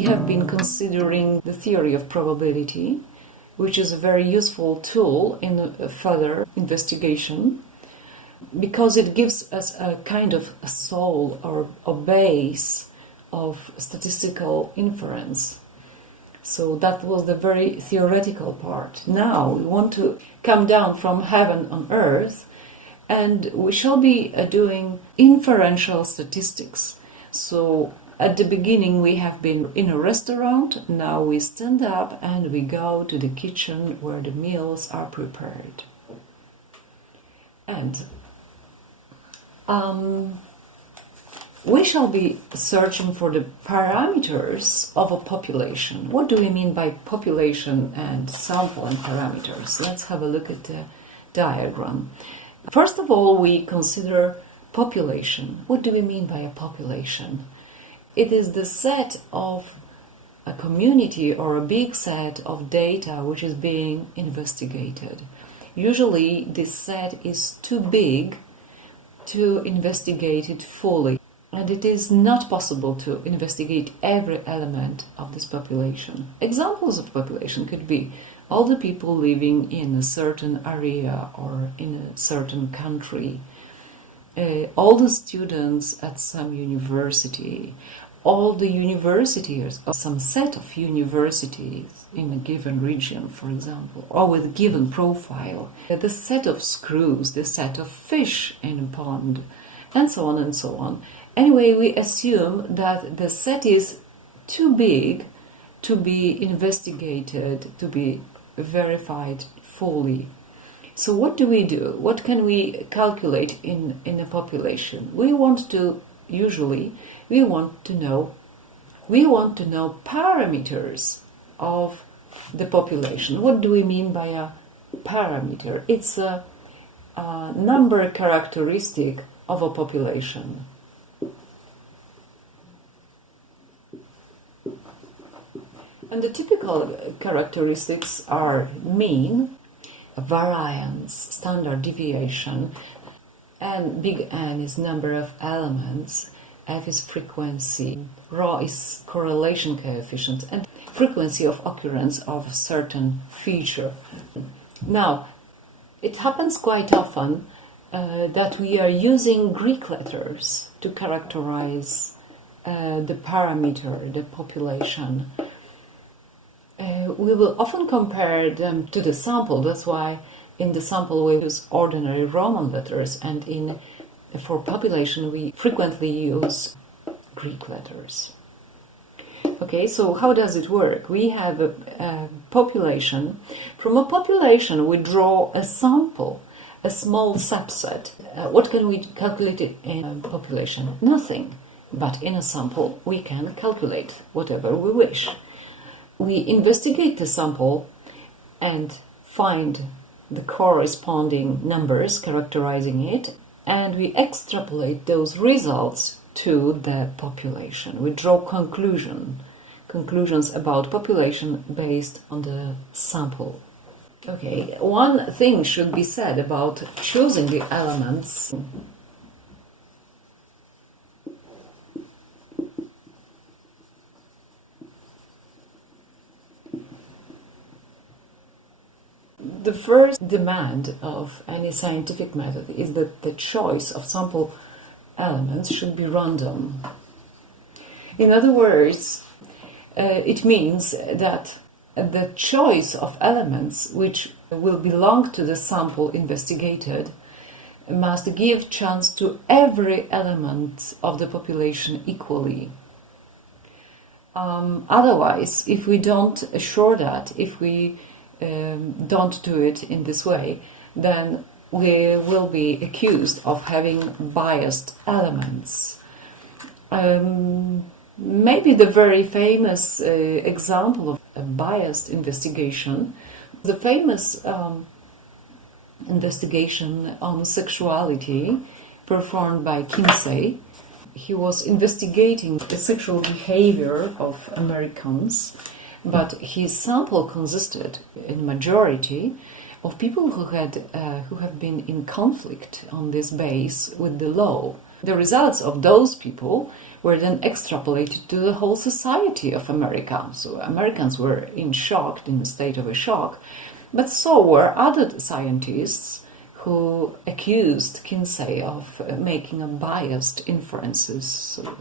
we have been considering the theory of probability, which is a very useful tool in further investigation, because it gives us a kind of a soul or a base of statistical inference. So that was the very theoretical part. Now we want to come down from heaven on earth, and we shall be doing inferential statistics. So at the beginning we have been in a restaurant, now we stand up and we go to the kitchen where the meals are prepared. And we shall be searching for the parameters of a population. What do we mean by population and sample and parameters? Let's have a look at the diagram. First of all, we consider population. What do we mean by a population? It is the set of a community or a big set of data which is being investigated. Usually this set is too big to investigate it fully, and it is not possible to investigate every element of this population. Examples of population could be all the people living in a certain area or in a certain country, all the students at some university, all the universities, or some set of universities in a given region, for example, or with a given profile, the set of screws, the set of fish in a pond, and so on and so on. Anyway, we assume that the set is too big to be investigated, to be verified fully. So what do? What can we calculate in a population? We want to know parameters of the population. What do we mean by a parameter? It's a number characteristic of a population. And the typical characteristics are mean, variance, standard deviation, and big N is number of elements, F is frequency, ρ is correlation coefficient, and frequency of occurrence of a certain feature. Now, it happens quite often that we are using Greek letters to characterize the parameter, the population. We will often compare them to the sample. That's why in the sample we use ordinary Roman letters, and for population we frequently use Greek letters. Okay, so how does it work? We have a population. From a population we draw a sample, a small subset. What can we calculate in a population? Nothing. But in a sample we can calculate whatever we wish. We investigate the sample and find the corresponding numbers characterizing it, and we extrapolate those results to the population. We draw conclusions about population based on the sample. Okay, one thing should be said about choosing the elements. The first demand of any scientific method is that the choice of sample elements should be random. In other words, it means that the choice of elements which will belong to the sample investigated must give chance to every element of the population equally. Otherwise, if we don't assure that, if we don't do it in this way, then we will be accused of having biased elements. Maybe the very famous example of a biased investigation, the famous investigation on sexuality performed by Kinsey. He was investigating the sexual behavior of Americans, but his sample consisted in majority of people who have been in conflict on this base with the law. The results of those people were then extrapolated to the whole society of America. So Americans were in a state of a shock, but so were other scientists who accused Kinsey of making a biased inferences. So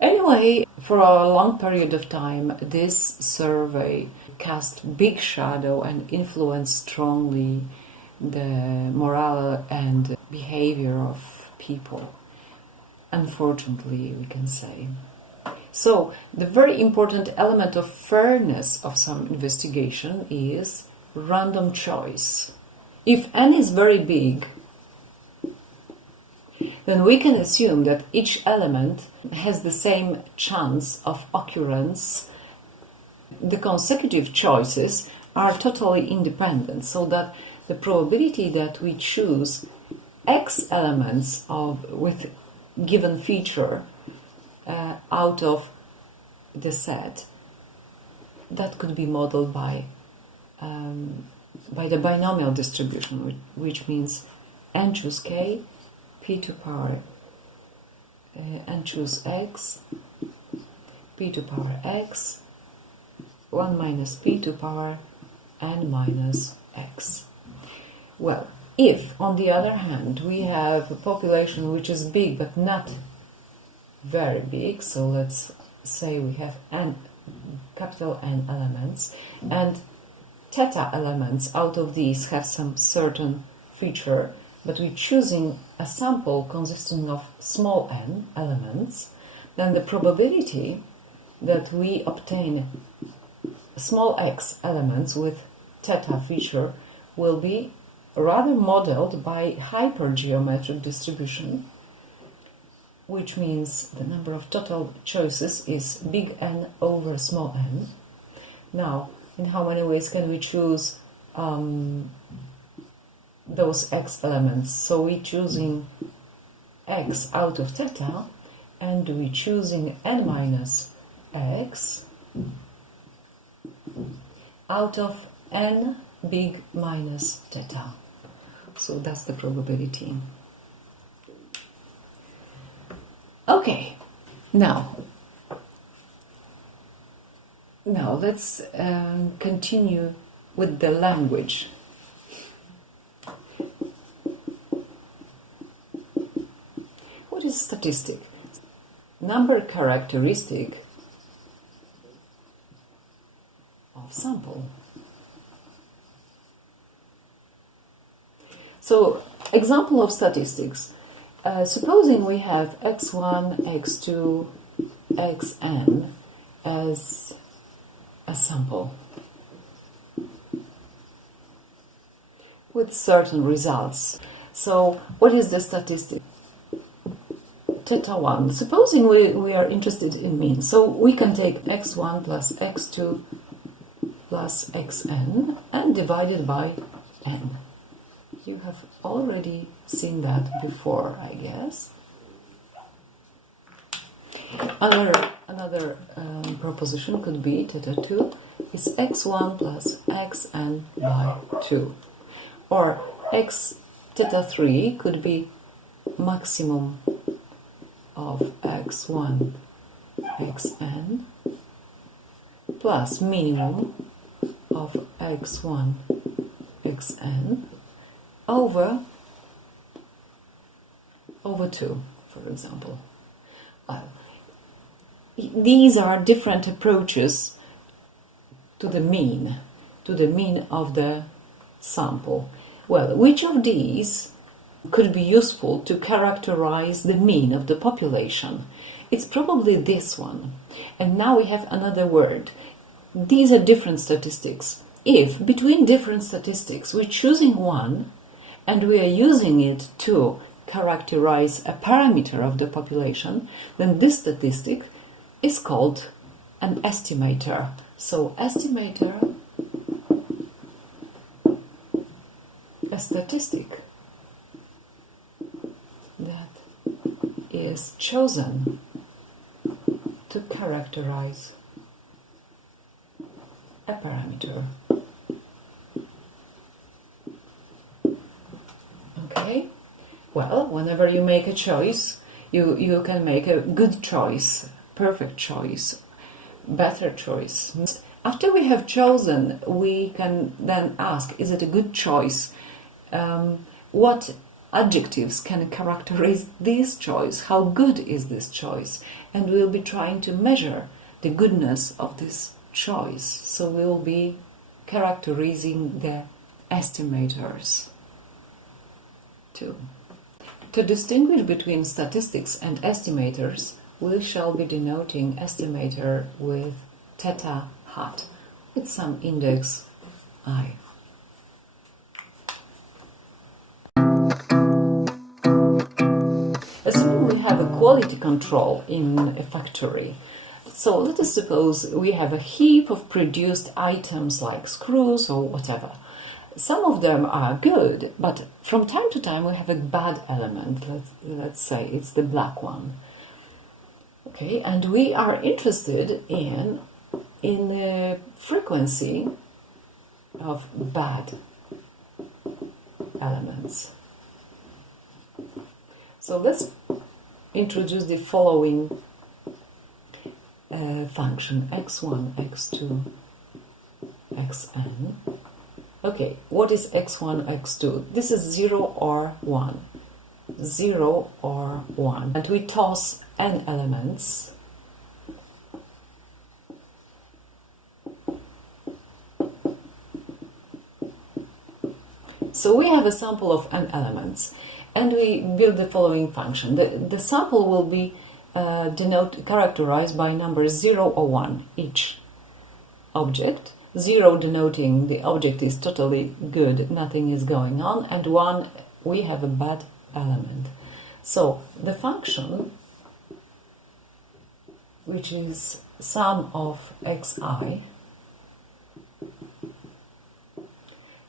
anyway, for a long period of time, this survey cast big shadow and influenced strongly the morale and behavior of people. Unfortunately, we can say. So, the very important element of fairness of some investigation is random choice. If n is very big, then we can assume that each element has the same chance of occurrence. The consecutive choices are totally independent, so that the probability that we choose x elements with given feature out of the set, that could be modeled by the binomial distribution, which means n choose k, p to power n choose x, p to power x, 1 minus p to power n minus x. Well, if, on the other hand, we have a population which is big but not very big, so let's say we have capital N elements, and theta elements out of these have some certain feature, but we're choosing a sample consisting of small n elements, then the probability that we obtain small x elements with theta feature will be rather modeled by hypergeometric distribution, which means the number of total choices is big N over small n. Now, in how many ways can we choose those x elements? So we're choosing x out of theta, and we're choosing n minus x out of n big minus theta. So that's the probability. Okay, now let's continue with the language. What is statistic? Number characteristic of sample. So, example of statistics. Supposing we have x1, x2, xn as a sample with certain results. So, what is the statistic? Theta 1. Supposing we are interested in mean, so we can take x1 plus x2 plus xn and divide it by n. You have already seen that before, I guess. Another proposition could be theta 2 is x1 plus xn by 2. Or theta 3 could be maximum of x1 xn plus minimum of x1 xn over 2, for example. These are different approaches to the mean of the sample. Well, which of these could be useful to characterize the mean of the population? It's probably this one. And now we have another word. These are different statistics. If between different statistics we're choosing one and we are using it to characterize a parameter of the population, then this statistic is called an estimator. So estimator, a statistic that is chosen to characterize a parameter. Okay, Well, whenever you make a choice, you can make a good choice, perfect choice, better choice. After we have chosen, we can then ask, is it a good choice? What adjectives can characterize this choice? How good is this choice? And we'll be trying to measure the goodness of this choice. So we'll be characterizing the estimators too. To distinguish between statistics and estimators, we shall be denoting estimator with theta hat, with some index I. Assume we have a quality control in a factory. So let us suppose we have a heap of produced items like screws or whatever. Some of them are good, but from time to time we have a bad element. Let's say it's the black one. Okay, and we are interested in the frequency of bad elements. So let's introduce the following function, x1, x2, xn. Okay, what is x1, x2? This is 0 or 1. 0 or 1. And we toss n elements. So we have a sample of n elements, and we build the following function. The sample will be characterized by numbers 0 or 1 each object. 0 denoting the object is totally good, nothing is going on, and 1 we have a bad element. So the function, which is sum of xi,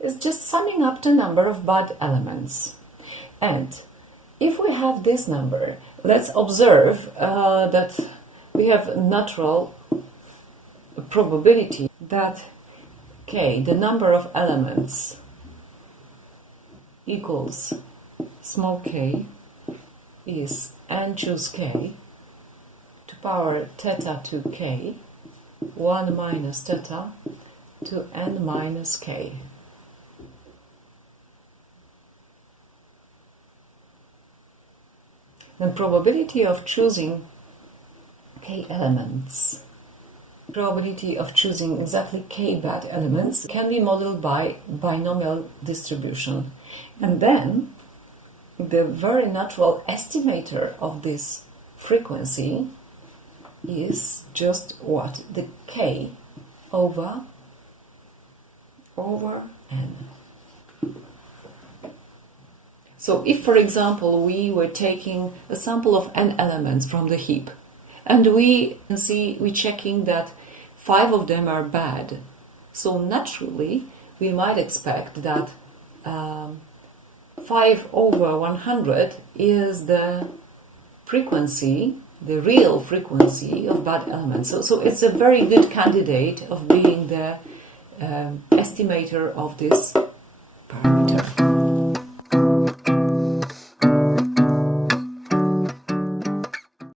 is just summing up the number of bad elements. And if we have this number, let's observe that we have natural probability that k, the number of elements, equals small k, is n choose k to power theta to k, 1 minus theta to n minus k. The probability of choosing k elements, probability of choosing exactly k bad elements, can be modeled by binomial distribution. And then the very natural estimator of this frequency is just what? The k over n. So if, for example, we were taking a sample of n elements from the heap, and we checking that 5 of them are bad, so naturally we might expect that 5 over 100 is the frequency, the real frequency of bad elements. So it's a very good candidate of being the estimator of this parameter.